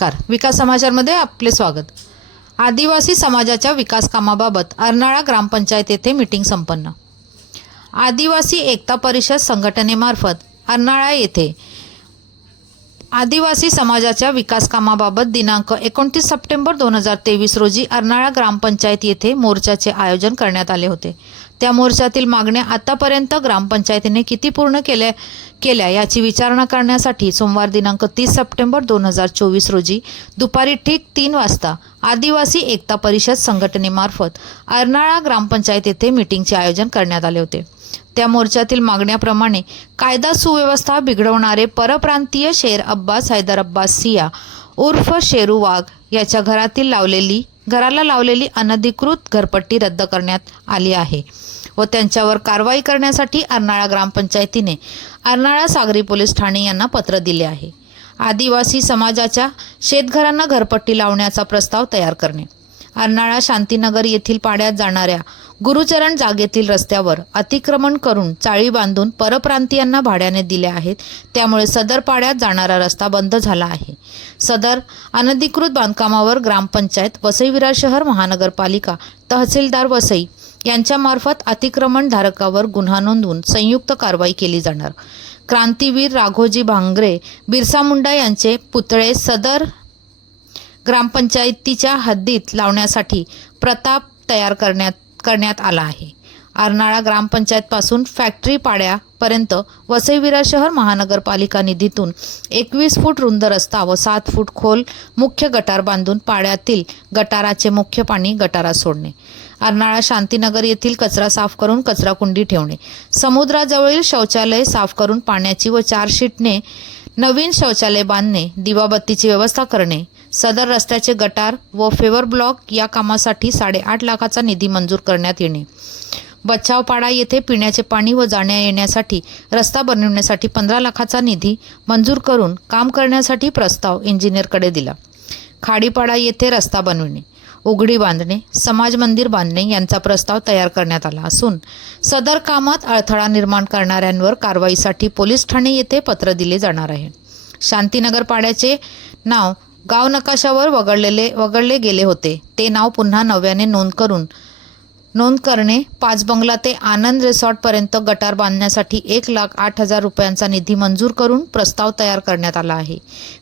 नमस्कार. विकास समाचारमध्ये आपले स्वागत. आदिवासी समाजाच्या विकास कामाबाबत अर्नाळा ग्रामपंचायत येथे मीटिंग संपन्न. आदिवासी एकता परिषद संघटनेमार्फत अर्नाळा येथे आदिवासी समाजाच्या विकासकामाबाबत दिनांक एकोणतीस सप्टेंबर दोन हजार तेवीस रोजी अर्नाळा ग्रामपंचायत येथे मोर्चाचे आयोजन करण्यात आले होते. त्या मोर्चातील मागण्या आतापर्यंत ग्रामपंचायतीने किती पूर्ण केल्या केल्या याची विचारणा करण्यासाठी सोमवार दिनांक तीस सप्टेंबर दोन हजार चोवीस रोजी दुपारी ठीक तीन वाजता आदिवासी एकता परिषद संघटनेमार्फत अर्नाळा ग्रामपंचायत येथे मीटिंगचे आयोजन करण्यात आले होते. त्या मोर्चातील मागण्याप्रमाणे कायदा सुव्यवस्था बिघडवणारे परप्रांतीय शेर अब्बास हैदर अब्बास सिया उर्फ शेरू वाघ याच्या घरातील लावलेली घराला लावलेली अनधिकृत घरपट्टी रद्द करण्यात आली आहे व त्यांच्यावर कारवाई करण्यासाठी अर्नाळा ग्रामपंचायतीने अर्नाळा सागरी पोलीस ठाणे यांना पत्र दिले आहे. आदिवासी समाजाच्या शेतघरांना घरपट्टी लावण्याचा प्रस्ताव तयार करणे. अर्नाळा शांतीनगर येथील पाड्यात जाणाऱ्या गुरुचरण जागेतील रस्त्यावर अतिक्रमण करून चाळी बांधून परप्रांतीयांना भाड्याने दिले आहेत. त्यामुळे सदर पाड्यात जाणारा रस्ता बंद झाला आहे. सदर अनधिकृत बांधकामावर ग्रामपंचायत वसई विरार शहर महानगरपालिका तहसीलदार वसई यांच्यामार्फत अतिक्रमणधारकावर गुन्हा नोंदवून संयुक्त कारवाई केली जाणार. क्रांतीवीर राघोजी भांगरे बिरसा मुंडा यांचे पुतळे सदर ग्रामपंचायतीच्या हद्दीत लावण्यासाठी प्रताप तयार करण्यात करण्यात आला आहे. अर्नाळा ग्रामपंचायतपासून फॅक्टरी पाड्यापर्यंत वसईविरा शहर महानगरपालिका निधीतून एकवीस फूट रुंद रस्ता व सात फूट खोल मुख्य गटार बांधून पाड्यातील गटाराचे मुख्य पाणी गटारात सोडणे. अर्नाळा शांतीनगर येथील कचरा साफ करून कचराकुंडी ठेवणे. समुद्राजवळील शौचालय साफ करून पाण्याची व चार शीटने नवीन शौचालय बांधणे दिवाबत्तीची व्यवस्था करणे सदर रस्त्याचे गटार व फेवर ब्लॉक या कामासाठी साडेआठ लाखाचा निधी मंजूर करण्यात येणे. बचावपाडा येथे पिण्याचे पाणी व जाण्या येण्यासाठी रस्ता बनविण्यासाठी पंधरा लाखाचा निधी मंजूर करून काम करण्यासाठी प्रस्ताव इंजिनियरकडे दिला. खाडीपाडा येथे रस्ता बनविणे. उघडी बांधणे समाज मंदिर बांधणे यांचा प्रस्ताव तयार करण्यात आला असून सदर कामात अडथळा निर्माण करणाऱ्यांवर कारवाईसाठी पोलीस ठाणे येथे पत्र दिले जाणार आहे. शांतीनगर पाड्याचे नाव गाव नकाशावर वगळलेले वगळले गेले होते. ते नाव पुन्हा नव्याने नोंद करून नोंद करणे पाच बंगला ते आनंद रिसॉर्टपर्यंत गटार बांधण्यासाठी एक लाख आठ हजार रुपयांचा निधी मंजूर करून प्रस्ताव तयार करण्यात आला आहे.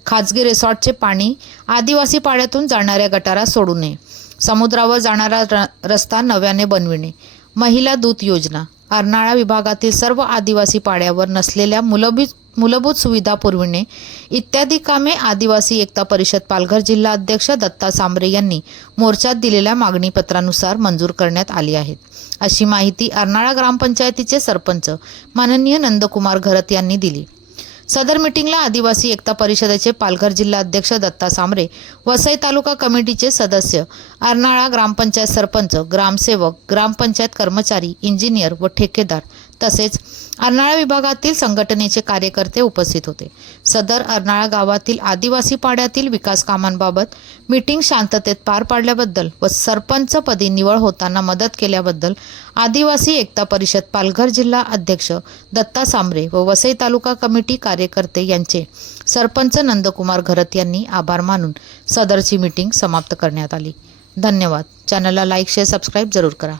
खाजगी रिसॉर्टचे पाणी आदिवासी पाड्यातून जाणाऱ्या गटारात सोडू नये. समुद्रावर जाणारा र रस्ता नव्याने बनविणे. महिला दूत योजना. अर्नाळा विभागातील सर्व आदिवासी पाड्यावर नसलेल्या मूलभूत मूलभूत सुविधा पुरविणे. इत्यादी कामे आदिवासी एकता परिषद पालघर जिल्हा अध्यक्ष दत्ता सांबरे यांनी मोर्चात दिलेल्या मागणीपत्रानुसार मंजूर करण्यात आली आहेत. अशी माहिती अर्नाळा ग्रामपंचायतीचे सरपंच माननीय नंदकुमार घरत यांनी दिली. सदर मिटिंगला आदिवासी एकता परिषदेचे पालघर जिल्हा अध्यक्ष दत्ता सांबरे वसई तालुका कमिटीचे सदस्य अर्नाळा ग्रामपंचायत सरपंच ग्रामसेवक ग्रामपंचायत कर्मचारी इंजिनियर व ठेकेदार तसेच अर्नाळा विभागातील संघटनेचे कार्यकर्ते उपस्थित होते. सदर अर्नाळा गावातील आदिवासी पाड्यातील विकास कामांबाबत मीटिंग शांततेत पार पाडल्याबद्दल व सरपंचपदी निवड होताना मदत केल्याबद्दल आदिवासी एकता परिषद पालघर जिल्हा अध्यक्ष दत्ता सांबरे व वसई तालुका कमिटी कार्यकर्ते यांचे सरपंच नंदकुमार घरत यांनी आभार मानून सदरची मीटिंग समाप्त करण्यात आली. धन्यवाद. चॅनलला लाईक शेअर सबस्क्राईब जरूर करा.